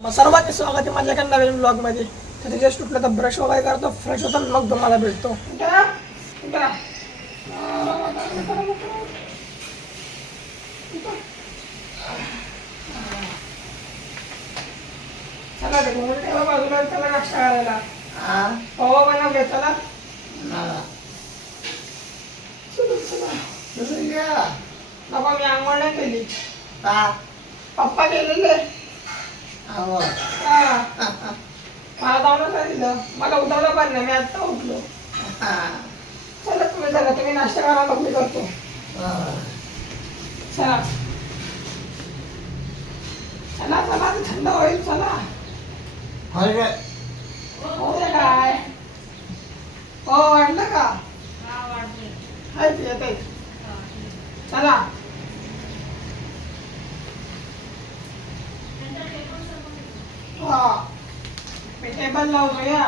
मग सर्वांचे स्वागत आहे माझ्या एका नवीन ब्लॉगमध्ये. तर तिथे सुटलं तर ब्रश वगैरे करतो, फ्रेश होतो, मग तुम्हाला भेटतो. चला ते मोठ्या बाजूला चला नाश्ता करायला. पवा बनव घे चला. बाबा मी आंघोळ नाही केली. पप्पा केलेले. मला जाऊन दिलं, मला उठवलं पण नाही, मी आता उठलो. चला तुम्ही नाश्ता करा, मग मी करतो. चला चला चला थंड होईल. चला हो दे काय हो वाटलं का येत आहे. चला मी टेबल लावतो या.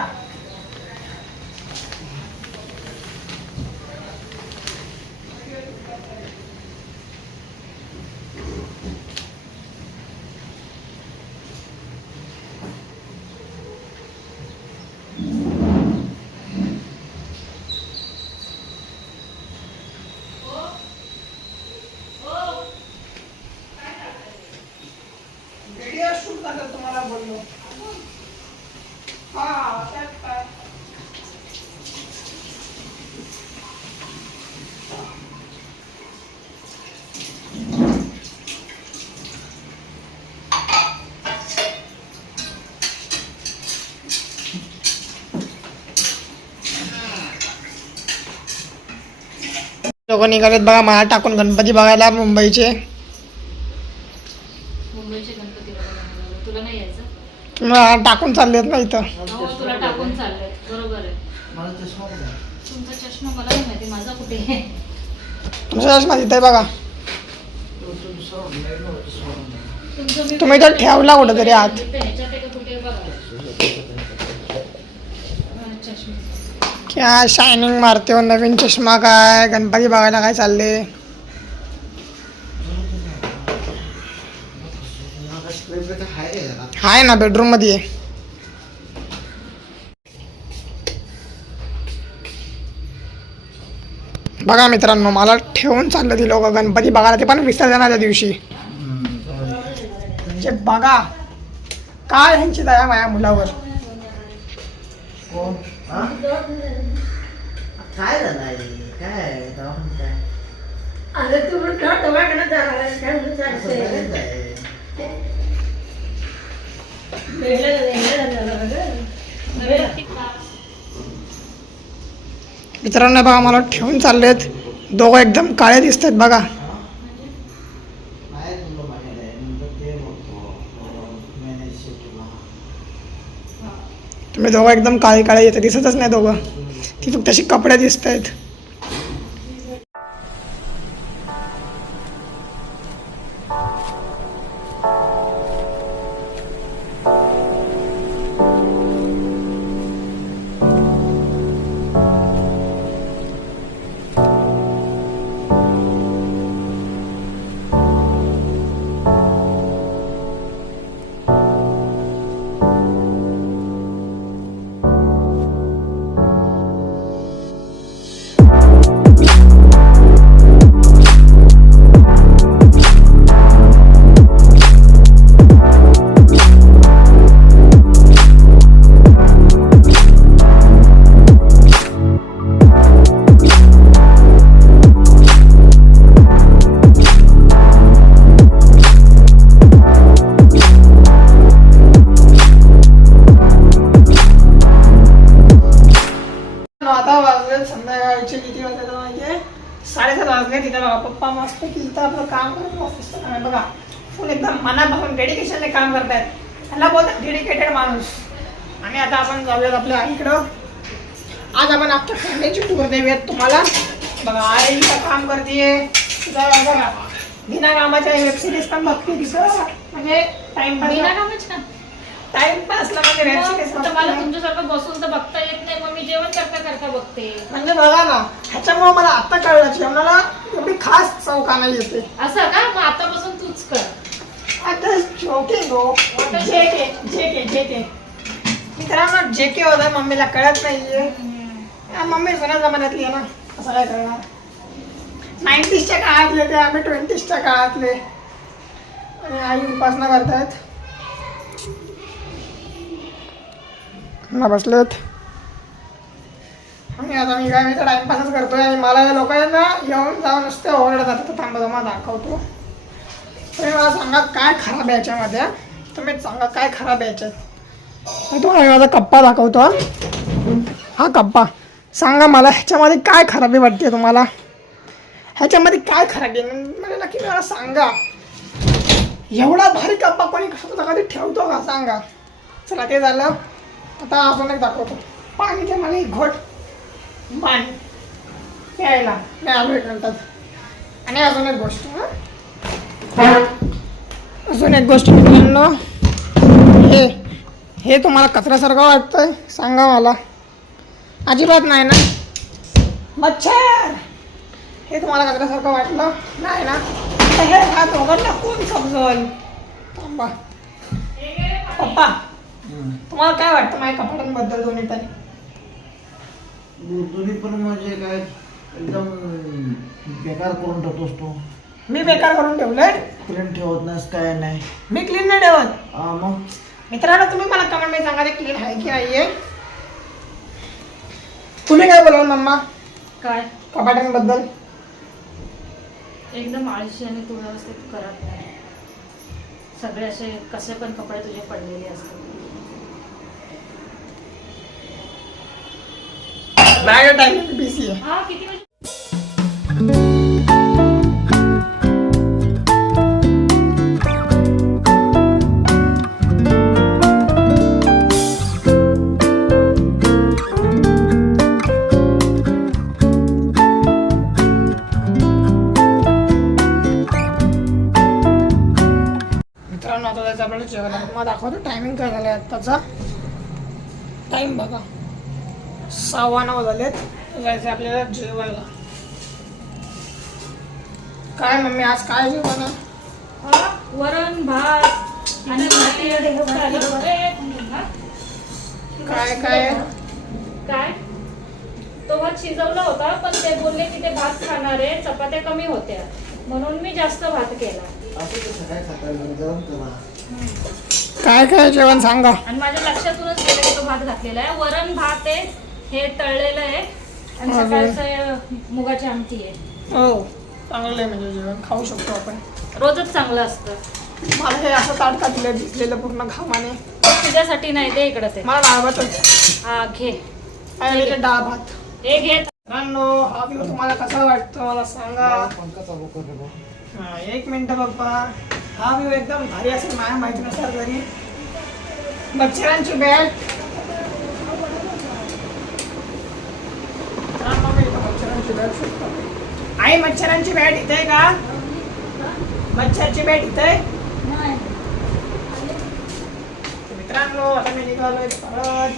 व्हिडिओ शूट करतो तुम्हाला बोललो. लोक निघालेत बघा मला टाकून गणपती बघायला मुंबईचे. गणपती बघायला तुला नाही यायचं? तुम्हाला टाकून चाललेत ना इथं. तुला टाकून चाललेत, बरोबर आहे. तुमचा चष्मा मला नाही माहिती, माझा कुठे आहे? तुमचा चष्मा तिथे बघा. तुमचं तुम्ही तर ठेवला कुठं तरी आत. ह्याच्यात आहे का कुठे बघा चष्मा. क्या शायनिंग मारते हो, नवीन चष्मा काय, गणपती बघायला काय चालले. हाय ना बेडरूम मध्ये. बघा मित्रांनो मला ठेवून चाललं ती लोक गणपती बघायला, ते पण विसर्जनाच्या दिवशी. बघा काय ह्यांची दया माझ्या मुलावर. काय झालं काय अरे तू दवाखान्यात जाणार आहेस काय म्हणून मित्रांनो बघा मला ठेवून चाललेत दोघं, एकदम काळे दिसत आहेत बघा. तुम्ही दोघं एकदम काळे काळे येते, दिसतच नाही दोघं, ती फक्त अशी कपडे दिसत आहेत. आता वाजले संध्याकाळचे किती वाजले तर माहितीये 7:30 वाजले. तिथे बघा पप्पा मस्त की इथं आपलं काम करत ऑफिसचं काम आहे बघा. फुल एकदम मनापासून डेडिकेशनने काम करतायत, त्यांना बोलतात डेडिकेटेड माणूस. आणि आता आपण जाऊयात आपल्या आईकडं. आज आपण आपल्या फॅमिलीची टूर देऊयात तुम्हाला. बघा आई इथं काम करते, बघा बिना कामाच्या वेब सिरीज पण बघते तिथं, म्हणजे टाइमपासला म्हणजे वेब सिरीज. मला तुमच्यासारखं बसून तर बघता येत नाही, मग मी जेवण करता करता बघते. म्हणजे बघा ना, ह्याच्यामुळे मला आता कळलं जेवणाला एवढी खास चव का नाही येते. असं का? मग आतापासून तूच कर. आता joking हो. JK. मित्रांनो JK होता मम्मीला कळत नाहीये. मम्मी जुन्या जमान्यातली आहे ना, असं काय करणार. 90sच्या काळातले ते, आम्ही 20sच्या काळातले. आणि आई उपासना करतायत ना बसलेत. आणि आता मी काय तर टाइमपासच करतोय आणि मला या लोकांना येऊन जाऊन नुसते ओरडत जातात. तर थांबा जमा दाखवतो. तुम्ही मला सांगा काय खराब आहे याच्यामध्ये. तुम्हीच सांगा काय खराब आहे याच्यात. मी तुम्हाला माझा कप्पा दाखवतो. हा कप्पा सांगा मला ह्याच्यामध्ये काय खराबी वाटते तुम्हाला. ह्याच्यामध्ये काय खराबी आहे म्हणजे नक्की मला सांगा. एवढा भारी कप्पा कोणी स्वतः कधी ठेवतो का सांगा. चला ते झालं. आता अजून एक दाखवतो. पाणी ते मला एक घोट पाणी प्यायला नाही आलो एक नंतर. आणि अजून एक गोष्ट मित्रांनो, हे तुम्हाला कचऱ्यासारखं वाटतंय सांगा मला. अजिबात नाही ना. मच्छर हे तुम्हाला कचऱ्यासारखं वाटलं नाही ना. हे हात वगैरे कोण समजल. थांबा पप्पा तुम्हाला काय वाटतं माझ्या कपड्यांबद्दल दोन्ही पण. दोन्ही पण म्हणजे काय एकदम बेकार करून ठेवतोस तू. मी बेकार करून ठेवलंय. क्लीन ठेवत नाहीस काय नाही. मी क्लीन नाही ठेवत. मग मित्रांनो तुम्ही मला कमेंट मध्ये सांगा ते क्लीन आहे की नाहीये. तुम्ही काय बोलाल मम्मा काय कपाटांबद्दल. एकदम आळशी आणि तू व्यवस्थित करत नाही. सगळे असे कसे पण कपडे तुझे पडलेले असतात. नाही टाइम बिझी आहे. हा किती वाजता? मित्रांनो आता जायचं आपल्याला जेवायला. तुम्हाला दाखवतो टायमिंग काय झालं आहे आत्ताचा. टाईम बघा 9:15 झालेत. जायचं आपल्याला जेवायला. काय मम्मी आज काय जेवण आहे. वरण भात आणि काय काय काय तो भात शिजवला होता पण ते बोलले की ते भात खाणारे चपात्या कमी होत्या म्हणून मी जास्त भात केला. असं कसं काय खाता गरम करा. काय काय जेवण सांगा. आणि माझ्या लक्षातूनच गेलं की तो भात घातलेला आहे. वरण भात आहे, हे तळलेलं आहे आणि सकाळचं मुगाची आमटी आहे. हो चांगलं आहे म्हणजे जेवण खाऊ शकतो आपण. रोजच चांगलं असतं. मला हे असं ताटका दिलं भिजलेलं पूर्ण घामाने. तुझ्यासाठी नाही दे इकडं ते. मला डाळ भातच. हा घे आणि ते डाळ भात. हे घे. मित्रांनो हा व्ह्यू तुम्हाला कसा वाटतो मला सांगा. पंखा चालू कर रे बा. हा, एक मिनिट बाप्पा. हा व्ह्यू एकदम भारी असेल माझ्या माहितीनुसार घरी. मच्छरांची बॅट. मच्छरांची बॅट शोधतो. आई मच्छरांची बॅट इथे आहे का. मच्छरची बॅट इथे आहे. मित्रांनो आता मी निघालोय परत.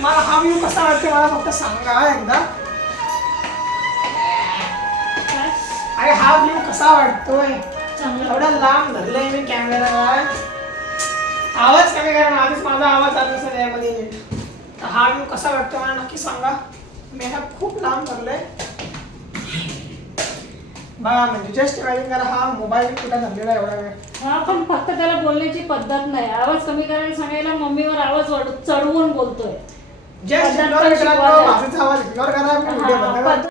मला हा व्ह्यू कसा वाटतो मला फक्त सांगा एकदा. अरे हा व्ह्यू कसा वाटतोय. एवढा लांब धरलंय मी कॅमेराला. आवाज कमी करा ना. आधीच माझा आवाज आला नसेल यामध्ये नीट. तर हा व्ह्यू कसा वाटतो मला नक्की सांगा. मी हा खूप लांब धरलंय बघा. म्हणजे जस्ट इमॅजिन करा हा मोबाईल कुठे धरलेला एवढा वेळ. हा पण फक्त त्याला बोलण्याची पद्धत नाही. आवाज कमी करायला सांगायला मम्मीवर आवाज चढवून बोलतोय. जस्ट इग्नोर करा. माझाच आवाज इग्नोर करा. मी व्हिडिओ बंद करतो.